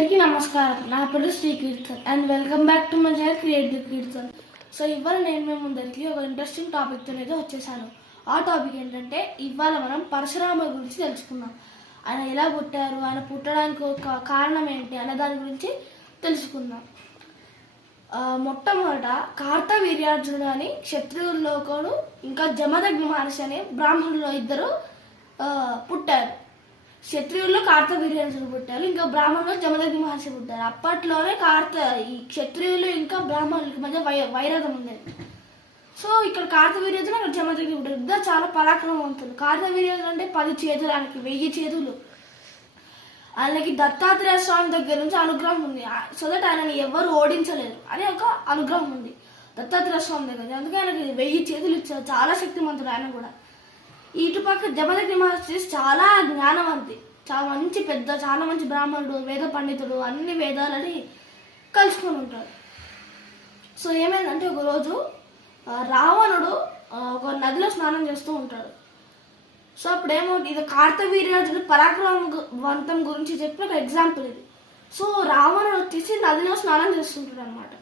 అందరికీ నమస్కారం. నా పేరు Sri Keerthan and welcome back to my channel creative Keerthan. So ఇవాళ నేను మేము ముందరికి ఒక ఇంట్రెస్టింగ్ టాపిక్తో అయితే వచ్చేసాను. ఆ టాపిక్ ఏంటంటే ఇవాళ మనం పరశురామ గురించి తెలుసుకుందాం. ఆయన ఎలా పుట్టారు? ఆయన పుట్టడానికి ఒక కారణం ఏంటి? అనే దాని గురించి తెలుసుకుందాం. మొట్టమొదట కార్త వీర్యార్జునుడు అని క్షత్రియుల్లో ఒకడు ఇంకా జమదగ్ని మహర్షి అని బ్రాహ్మణుల్లో ఇద్దరు పుట్టారు. క్షత్రియుల్లో కార్తవీర్యార్జునుడు పుట్టారు ఇంకా బ్రాహ్మణులు జమదగ్ని మహర్షి పుట్టారు. అప్పట్లోనే కార్త ఈ క్షత్రియులు ఇంకా బ్రాహ్మణులకి మధ్య వై వైరతం ఉంది. సో ఇక్కడ కార్తవీర్యార్జున అక్కడ జమదగ్ని పుట్టారు. ఇద్దరు చాలా పరాక్రమవంతులు. కార్తవీర్యార్జున అంటే పది చేతులు ఆయనకి వెయ్యి చేతులు. ఆయనకి దత్తాత్రేయ స్వామి దగ్గర నుంచి అనుగ్రహం ఉంది. సో దట్ ఆయనని ఎవరు ఓడించలేరు. అని ఒక అనుగ్రహం ఉంది దత్తాత్రేయ స్వామి దగ్గర అందుకే ఆయనకి వెయ్యి చేతులు ఇచ్చారు. చాలా శక్తిమంతుడు ఆయన కూడా. ఇటుపక్క జమదగ్ని మహర్షి చాలా జ్ఞానవంతి. చాలా మంచి పెద్ద చాలా మంచి బ్రాహ్మణుడు వేద పండితుడు అన్ని వేదాలని కలుసుకొని ఉంటాడు. సో ఏమైందంటే ఒకరోజు రావణుడు ఒక నదిలో స్నానం చేస్తూ ఉంటాడు. సో అప్పుడేమో ఇది కార్తవీర్యాజుడు పరాక్రమవంతం గురించి చెప్పిన ఒక ఎగ్జాంపుల్ ఇది. సో రావణుడు వచ్చేసి నదిలో స్నానం చేస్తుంటాడు అనమాట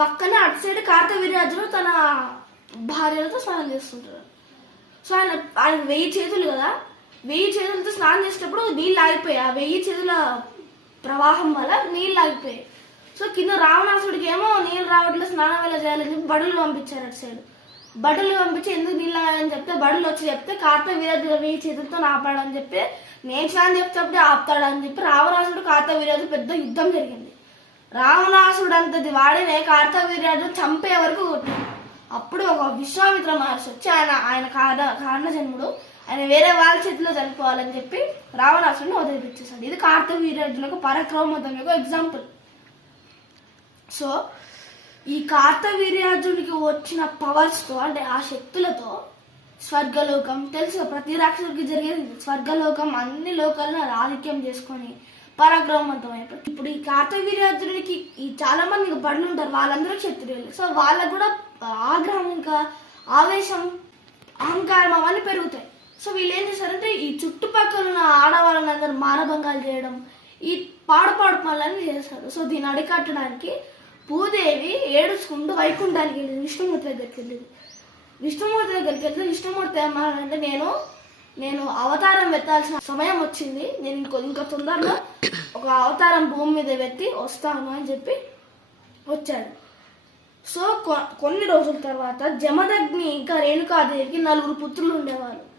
పక్కనే అటు సైడ్ కార్తవీర్యాజుడు తన భార్యలతో స్నానం చేస్తుంటాడు. సో ఆయన ఆయన వెయ్యి చేతులు కదా? వెయ్యి చేతులతో స్నానం చేసేటప్పుడు నీళ్ళు ఆగిపోయాయి. ఆ వెయ్యి చేతుల ప్రవాహం వల్ల నీళ్ళు ఆగిపోయాయి. సో కింద రావణాసుడికి ఏమో నీళ్ళు రావట్లేదు స్నానం ఎలా చేయాలని చెప్పి బడులు పంపించారు అటు సైడ్. బడులు పంపించి ఎందుకు నీళ్ళు ఆగాయని చెప్తే బడులు వచ్చి చెప్తే కార్త వీరాజు వెయ్యి చేతులతో ఆపాడని చెప్పి నేను స్నానం చెప్తే ఆపుతాడని చెప్పి రావణాసుడు కార్తవ వీరాజు పెద్ద యుద్ధం జరిగింది. రావణాసుడు అంతది వాడినే కార్త చంపే వరకు కొట్టాడు అప్పుడు ఒక విశ్వామిత్ర మహర్షి వచ్చి ఆయన ఆయన కారణ కారణ జన్ముడు ఆయన వేరే వాళ్ళ చేతిలో చనిపోవాలని చెప్పి రావణాసుని వదిలిపించేశాడు ఇది కార్తీక వీరార్జునకు పరక్రమతం యొక్క ఎగ్జాంపుల్ సో ఈ కార్తవీర్యార్జునికి వచ్చిన పవర్స్తో అంటే ఆ శక్తులతో స్వర్గలోకం తెలుసు ప్రతి రాక్షసుడికి జరిగేది స్వర్గలోకం అన్ని లోకాలను ఆధిక్యం చేసుకొని పరాక్రమవంతం అయిపోయి ఇప్పుడు ఈ కార్తవీర్యార్జునుడికి ఈ చాలా మంది ఇంకా ఉంటారు వాళ్ళందరూ క్షత్రియులు. సో వాళ్ళకు కూడా ఆగ్రహం ఇంకా ఆవేశం అహంకారం అవన్నీ పెరుగుతాయి. సో వీళ్ళు ఏం చేశారంటే ఈ చుట్టుపక్కల ఉన్న ఆడవాళ్ళని అందరూ మానభంగాలు చేయడం ఈ పాడుపాడు పనులన్నీ చేస్తారు సో దీన్ని అడికట్టడానికి భూదేవి ఏడుచుకుంటూ వైకుంఠానికి వెళ్ళింది. విష్ణుమూర్తి దగ్గరికి వెళ్ళింది. విష్ణుమూర్తి దగ్గరికి వెళ్తే విష్ణుమూర్తి ఏమన్నారంటే నేను నేను అవతారం ఎత్తాల్సిన సమయం వచ్చింది. నేను ఇంకో ఇంకా తొందరలో ఒక అవతారం భూమి మీద వెత్తి వస్తాను అని చెప్పి వచ్చాడు. సో కొ- కొన్ని రోజుల తర్వాత జమదగ్ని ఇంకా రేణుకాదేవికి నలుగురు పుత్రులు ఉండేవారు.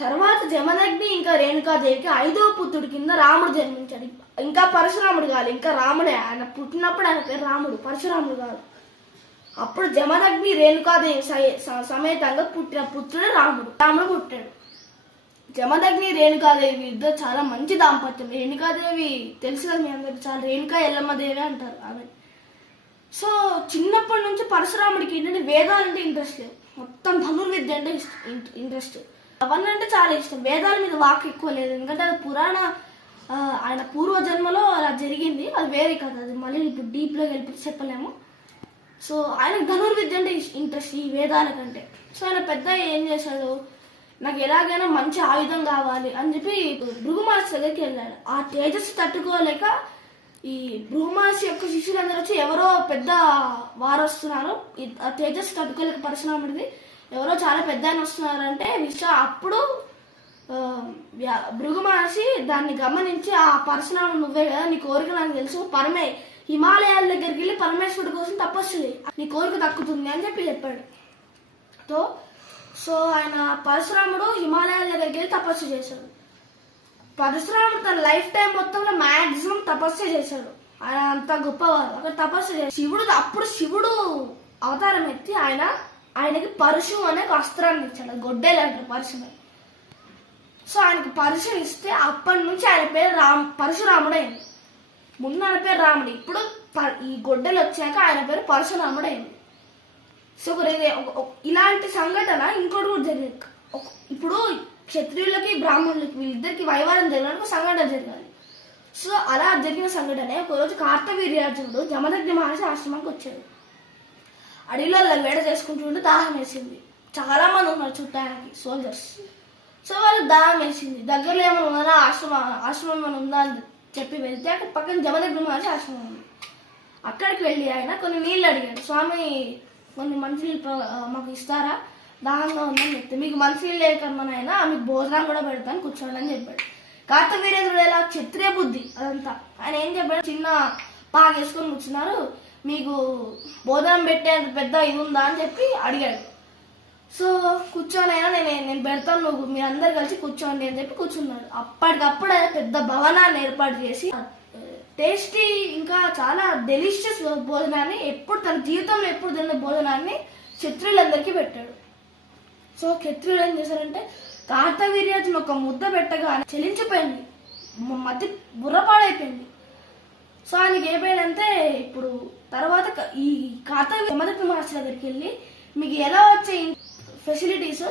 తర్వాత జమదగ్ని ఇంకా రేణుకాదేవికి ఐదో పుత్రుడి కింద రాముడు జన్మించాడు. ఇంకా పరశురాముడు కాదు ఇంకా రాముడే. ఆయన పుట్టినప్పుడు ఆయన పేరు రాముడు పరశురాముడు కాదు. అప్పుడు జమదగ్ని రేణుకాదేవి సై- స- సమేతంగా పుట్టిన పుత్రుడే రాముడు. రాముడు పుట్టాడు. జమదగ్ని రేణుకాదేవి ఇద్దరు చాలా మంచి దాంపత్యం. రేణుకాదేవి తెలుసు కదా మీ అందరికి చాలా రేణుకా ఎల్లమ్మదేవి అంటారు ఆమె. సో చిన్నప్పటి నుంచి పరశురాముడికి ఏంటంటే వేదాలంటే ఇంట్రెస్ట్ లేదు. మొత్తం ధనుర్విద్య అంటే ఇంట్రెస్ట్. అవన్నీ అంటే చాలా ఇష్టం. వేదాల మీద వాక్ ఎక్కువ లేదు. ఎందుకంటే అది పురాణ ఆయన పూర్వజన్మలో అలా జరిగింది. అది వేరే కథ. అది మళ్ళీ ఇప్పుడు డీప్లో వెళ్ళి చెప్పలేము. సో ఆయనకు ధనుర్విద్య అంటే ఇంట్రెస్ట్ ఈ వేదాల కంటే. సో ఆయన పెద్ద ఏం చేశాడు? నాకు ఎలాగైనా మంచి ఆయుధం కావాలి అని చెప్పి భృగుమాసి దగ్గరికి వెళ్ళాడు. ఆ తేజస్సు తట్టుకోలేక ఈ బ్రహ్మాసి యొక్క శిష్యులందరూ వచ్చి ఎవరో పెద్ద వారు వస్తున్నారు ఈ- ఆ తేజస్సు తట్టుకోలేక పరశురాముడిది. ఎవరో చాలా పెద్ద ఆయన వస్తున్నారంటే విష అప్పుడు భృగు మహర్షి దాన్ని గమనించి ఆ పరశురాముడు నువ్వే కదా నీ కోరిక నాకు తెలుసు. పరమే హిమాలయాల దగ్గరికి వెళ్ళి పరమేశ్వరుడు కోసం తపస్సు నీ కోరిక దక్కుతుంది అని చెప్పి చెప్పాడు. తో సో ఆయన పరశురాముడు హిమాలయాల దగ్గరికి వెళ్ళి తపస్సు చేశాడు. పరశురాముడు తన లైఫ్ టైం మొత్తంలో మాక్సిమం తపస్సు చేశాడు. ఆయన అంత గొప్పవారు అక్కడ తపస్సు చేశాడు. శివుడు అప్పుడు శివుడు అవతారం ఎత్తి ఆయన ఆయనకి పరుశు అనే ఒక అస్త్రాన్ని ఇచ్చాడు. గొడ్డేలు అంటారు పరశుని సో ఆయనకి పరుశుని ఇస్తే అప్పటి నుంచి ఆయన పేరు రామ్ పరశురాముడు అయింది ముందు ఆయన పేరు రాముడు. ఇప్పుడు ఈ గొడ్డలు వచ్చాక ఆయన పేరు పరశురాముడు అయింది సో ఇలాంటి సంఘటన ఇంకోటి కూడా జరిగింది. ఇప్పుడు క్షత్రియులకి బ్రాహ్మణులకి వీళ్ళిద్దరికి వైవారం జరగడానికి ఒక సంఘటన జరగాలి. సో అలా జరిగిన సంఘటనే ఒకరోజు కార్తవీర్యార్జునుడు జమదగ్ని మహర్షి ఆశ్రమానికి వచ్చాడు. అడవిలో వేడ చేసుకుంటుంటే దాహం వేసింది. చాలా మంది ఉన్నారు చుట్టానికి సోల్జర్స్ సో వాళ్ళకి దాహం వేసింది. దగ్గరలో ఏమైనా ఉన్నారా? ఆశ్రమం ఆశ్రమం ఏమైనా ఉందా అని చెప్పి వెళ్తే అక్కడ పక్కన జమదగ్ని మహర్షి ఆశ్రమం ఉంది. అక్కడికి వెళ్ళి ఆయన కొన్ని నీళ్ళు అడిగాడు. స్వామి కొన్ని మంచినీళ్ళు ప్ర- మాకు ఇస్తారా? దానిలో ఉందని చెప్తే మీకు మంచినీళ్ళు లేకమ్మనైనా మీకు భోజనం కూడా పెడతాను కూర్చోండి అని చెప్పాడు. కార్తవీరేంద్రుడు ఎలా క్షత్రియ బుద్ధి అదంతా. ఆయన ఏం చెప్పాడు? చిన్న పాక వేసుకొని కూర్చున్నారు. మీకు భోజనం పెట్టేంత పెద్ద ఇది ఉందా అని చెప్పి అడిగాడు. సో కూర్చోనైనా నేను నేను పెడతాను నువ్వు మీరందరు కలిసి కూర్చోండి అని చెప్పి కూర్చున్నాడు అప్పటికప్పుడు పెద్ద భవనాన్ని ఏర్పాటు చేసి టేస్టీ ఇంకా చాలా డెలిషియస్ భోజనాన్ని ఎప్పుడు తన జీవితంలో ఎప్పుడు తిన్న భోజనాన్ని క్షత్రియులందరికీ పెట్టాడు. సో క్షత్రియుడు ఏం చేశారంటే కార్తవీర్యాజును ఒక ముద్ద పెట్టగా చెలించిపోయింది. మధ్య బుర్రపాడైపోయింది. సో ఆయనకి ఏమైందంటే ఇప్పుడు తర్వాత ఈ కార్తవీర్య మొదటి మహర్షి దగ్గరికి వెళ్ళి మీకు ఎలా వచ్చే ఫెసిలిటీస్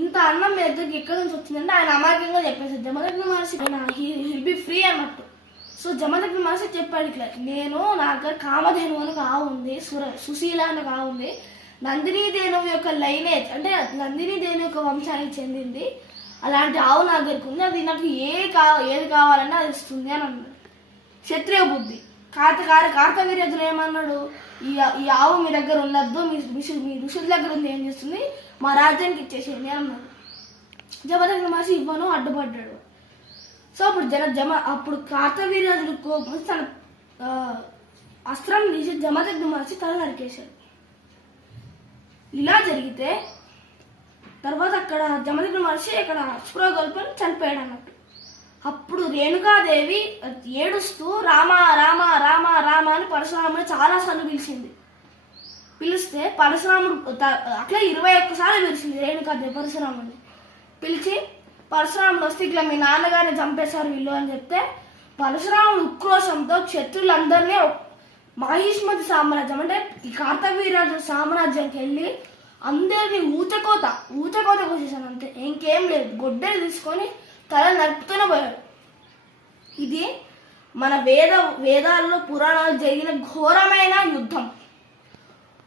ఇంత అన్నం మీ దగ్గరికి ఎక్కడి నుంచి వచ్చిందంటే ఆయన అమాయకంగా చెప్పేసి Jamadagni Maharshi he'll be free అన్నట్టు. సో జమదగ్ని మహర్షి చెప్పాడు ఇట్లా నేను నా దగ్గర కామధేను అని ఒక ఉంది సుర సుశీల అని ఒక ఉంది. నందిని దేనువు యొక్క లైనేజ్ అంటే నందిని దేని యొక్క వంశానికి చెందింది. అలాంటి ఆవు నా దగ్గరకు ఉంది అది నాకు ఏ కా ఏది కావాలన్నా అది ఇస్తుంది అని అన్నాడు. క్షత్రియ బుద్ధి. కార్తకార కార్తవీర్యుడు ఏమన్నాడు? ఈ ఈ ఆవు మీ దగ్గర ఉండద్దు మీ మీ ఋషుల దగ్గర ఉంది ఏం చేస్తుంది? మా రాజ్యానికి ఇచ్చేసేయండి అన్నాడు. జబర్దస్త్ మహర్షి ఇవ్వను అడ్డుపడ్డాడు. సో అప్పుడు జన జమ అప్పుడు కార్తవీర్యుడు కోపం తన అస్త్రం తీసి జమదగ్ని మహర్షి తల నరికేశాడు. ఇలా జరిగితే తర్వాత అక్కడ జమదగ్ని మహర్షి అక్కడ స్పృహగొల్పని చనిపోయాడు అన్నట్టు అప్పుడు రేణుకాదేవి ఏడుస్తూ రామ రామ రామ రామ అని పరశురాముడు చాలాసార్లు పిలిచింది. పిలిస్తే పరశురాముడు అట్లా ఇరవై ఒక్కసార్లు పిలిచింది రేణుకాదేవి పరశురాముడిని పిలిచి పరశురాముడు వస్తే ఇట్లా మీ నాన్నగారిని చంపేశారు వీళ్ళు అని చెప్తే పరశురాముడు ఉక్రోషంతో శత్రులందరినీ మహిష్మతి సామ్రాజ్యం అంటే ఈ కార్తవీరాజు సామ్రాజ్యంకి వెళ్ళి అందరిని ఊచకోత ఊచకోత కోసేసాను అంతే. ఇంకేం లేదు గొడ్డలు తీసుకొని తల నడుపుతూనే పోయాడు. ఇది మన వేద వేదాల్లో పురాణాలు జరిగిన ఘోరమైన యుద్ధం.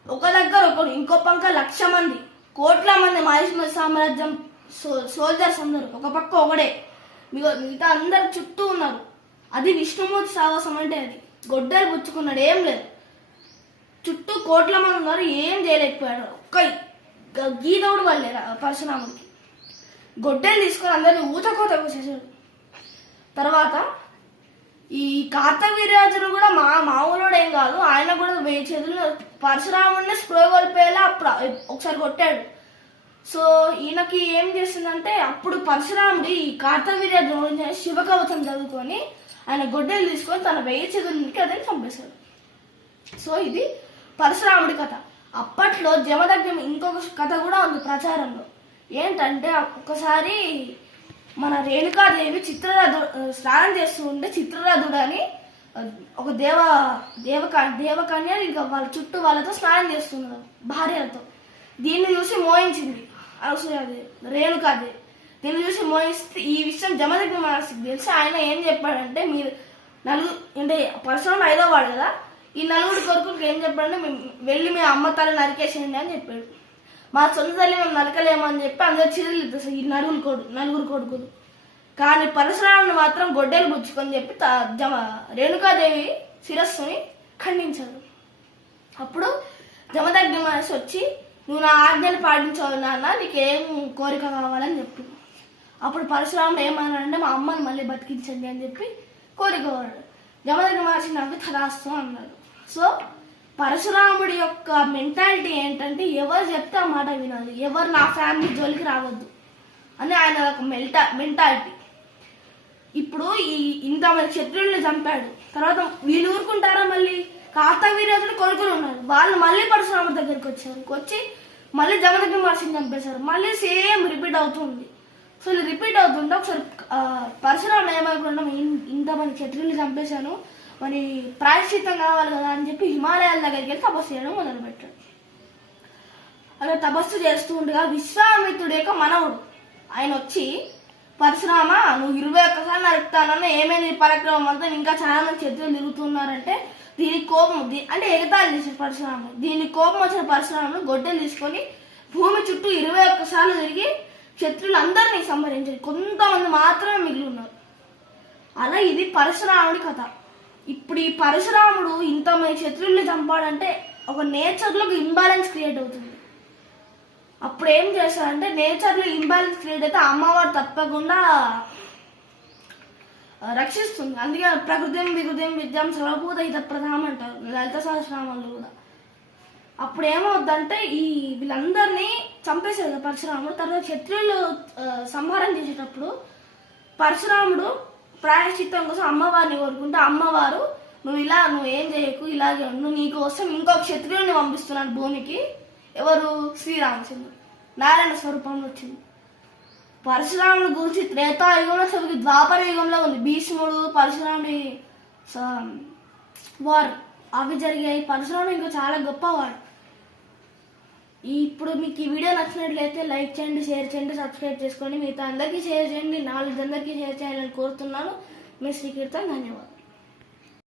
ఒక దగ్గర ఒకడు ఇంకో పక్క లక్ష మంది కోట్ల మంది మహేశ్వర సామ్రాజ్యం సో సోల్జర్స్ అందరు ఒక పక్క ఒకడే. మిగతా అందరు చుట్టూ ఉన్నారు. అది విష్ణుమూర్తి సాహసం అంటే అది. గొడ్డలు పుచ్చుకున్నాడు ఏం లేదు. చుట్టూ కోట్ల మంది ఉన్నారు ఏం చేయలేకపోయాడు. ఒక్క గ- గీత పరశురాముడికి? గొడ్డలు తీసుకొని ఊత ఊతకోత కోసేసాడు తర్వాత ఈ కార్తవీర్యాజుడు కూడా మా మామూలుడు ఏం కాదు ఆయన కూడా వెయ్యి చేతులు పరశురాముడిని స్ప్రో కోల్పోయేలా అప్పుడు ఒకసారి కొట్టాడు. సో ఈయనకి ఏం చేసిందంటే అప్పుడు పరశురాముడి ఈ కార్తవీర్యాజుడు శివకవచం చదువుకొని ఆయన గొడ్డలు తీసుకొని తన వేయి చేతులకి అదే చంపేశాడు. సో ఇది పరశురాముడి కథ. అప్పట్లో జమదగ్నం ఇంకొక కథ కూడా ఉంది ప్రచారంలో. ఏంటంటే ఒకసారి మన రేణుకాదేవి చిత్రరథు స్నానం చేస్తూ ఉంటే చిత్రరథుడు అని ఒక దేవ దేవక దేవకన్య ఇంకా వాళ్ళ చుట్టూ వాళ్ళతో స్నానం చేస్తున్నారు భార్యలతో. దీన్ని చూసి మోహించింది అవసరం రేణుకాదేవి. దీన్ని చూసి మోహిస్తే ఈ విషయం జమదగ్ని మహర్షికి తెలిసి? ఆయన ఏం చెప్పాడంటే మీరు నలుగురు అంటే పరశురామ ఐదో వాడు కదా ఈ నలుగురు కొడుకులకి ఏం చెప్పాడంటే మేము వెళ్ళి మీ అమ్మ తల్లి నరికేసేయండి అని చెప్పాడు. మా సొంత తల్లి మేము నరకలేము అని చెప్పి అందరు చిరులు ఈ నలుగురు కొడు నలుగురు కొడుకులు. కానీ పరశురాముని మాత్రం గొడ్డలు పుచ్చుకొని చెప్పి జమ రేణుకాదేవి శిరస్సుని ఖండించాడు. అప్పుడు జమదగ్ని మహర్షి వచ్చి నువ్వు నా ఆజ్ఞలు పాటించవు నాన్న నీకేం కోరిక కావాలని చెప్పు. అప్పుడు పరశురాముడు ఏమన్నాడంటే మా అమ్మని మళ్ళీ బతికించండి అని చెప్పి కోరుకోవాడు కోరాడు మహర్షి నాకు తదాస్తు అన్నాడు. సో పరశురాముడి యొక్క మెంటాలిటీ ఏంటంటే ఎవరు చెప్తే ఆ మాట వినాలి. ఎవరు నా ఫ్యామిలీ జోలికి రావద్దు అని ఆయన ఒక మెంటా మెంటాలిటీ. ఇప్పుడు ఈ ఇంతమంది శత్రువుల్ని చంపాడు. తర్వాత వీళ్ళు ఊరుకుంటారా మళ్ళీ? కార్తవీర్యుడు కొడుకులు ఉన్నారు. వాళ్ళు మళ్ళీ పరశురాముడి దగ్గరికి వచ్చారు. వచ్చి మళ్ళీ జమదగ్ని మహర్షిని చంపేశారు. మళ్ళీ సేమ్ రిపీట్ అవుతుంది సో ఇది రిపీట్ అవుతుంటే ఒకసారి ఆ, పరశురాముడు ఏమనుకున్నాం ఇన్- ఇంతమంది క్షత్రియులు చంపేశాను మరి ప్రాయశ్చిత్తం కావాలి కదా అని చెప్పి హిమాలయాల దగ్గరికి వెళ్ళి తపస్సు చేయడం మొదలుపెట్టాడు అలా తపస్సు చేస్తూ ఉండగా విశ్వామిత్రుడు యొక్క మనవుడు ఆయన వచ్చి పరశురామ నువ్వు ఇరవై ఒక్కసారి నరుకుతానన్న ఏమైంది పరక్రమం అంతా? ఇంకా చాలా మంది క్షత్రులు తిరుగుతున్నారంటే దీనికి కోపం అంటే ఎగతాళి చేశాడు పరశురాముడు దీనికి కోపం వచ్చిన పరశురాముడు గొడ్డలు తీసుకొని భూమి చుట్టూ ఇరవై ఒక్కసార్లు తిరిగి శత్రులందరినీ సంహరించారు కొంతమంది మాత్రమే మిగిలి ఉన్నారు అలా ఇది పరశురాముడి కథ. ఇప్పుడు ఈ పరశురాముడు ఇంతమంది శత్రువుల్ని చంపాడంటే ఒక నేచర్లో ఇంబ్యాలెన్స్ క్రియేట్ అవుతుంది. అప్పుడు ఏం చేస్తారంటే నేచర్లో ఇంబ్యాలెన్స్ క్రియేట్ అయితే అమ్మవారు తప్పకుండా రక్షిస్తుంది. అందుకే ప్రకృతిం వికృతిం విద్యం సర్వభూత హిత ప్రధానం అంటారు లలిత సహస్రామాలు కూడా. అప్పుడు ఏమవుద్దంటే ఈ వీళ్ళందరినీ చంపేశారు కదా పరశురాముడు. తర్వాత క్షత్రియులు సంహారం చేసేటప్పుడు పరశురాముడు ప్రాయశ్చిత్తం కోసం అమ్మవారిని కోరుకుంటే అమ్మవారు నువ్వు ఇలా నువ్వు ఏం చేయకు ఇలాగే ఉండు నీకోసం ఇంకో క్షత్రియుడిని పంపిస్తున్నాను భూమికి. ఎవరు? శ్రీరామచంద్రుడు నారాయణ స్వరూపంలో వచ్చింది. పరశురాముడి గురించి త్రేతాయుగంలో చదివి ద్వాపర యుగంలో ఉంది. భీష్ముడు పరశురాముడి వారు. అవి జరిగాయి. పరశురాముడు ఇంకా చాలా గొప్పవాడు. ఇప్పుడు మీకు ఈ వీడియో నచ్చినట్లయితే లైక్ చేయండి షేర్ చేయండి సబ్స్క్రైబ్ చేసుకోండి. మిగతా అందరికీ షేర్ చేయండి. నాలుగు అందరికీ షేర్ చేయాలని కోరుతున్నాను. మీ శ్రీకీర్తన్ ధన్యవాదాలు.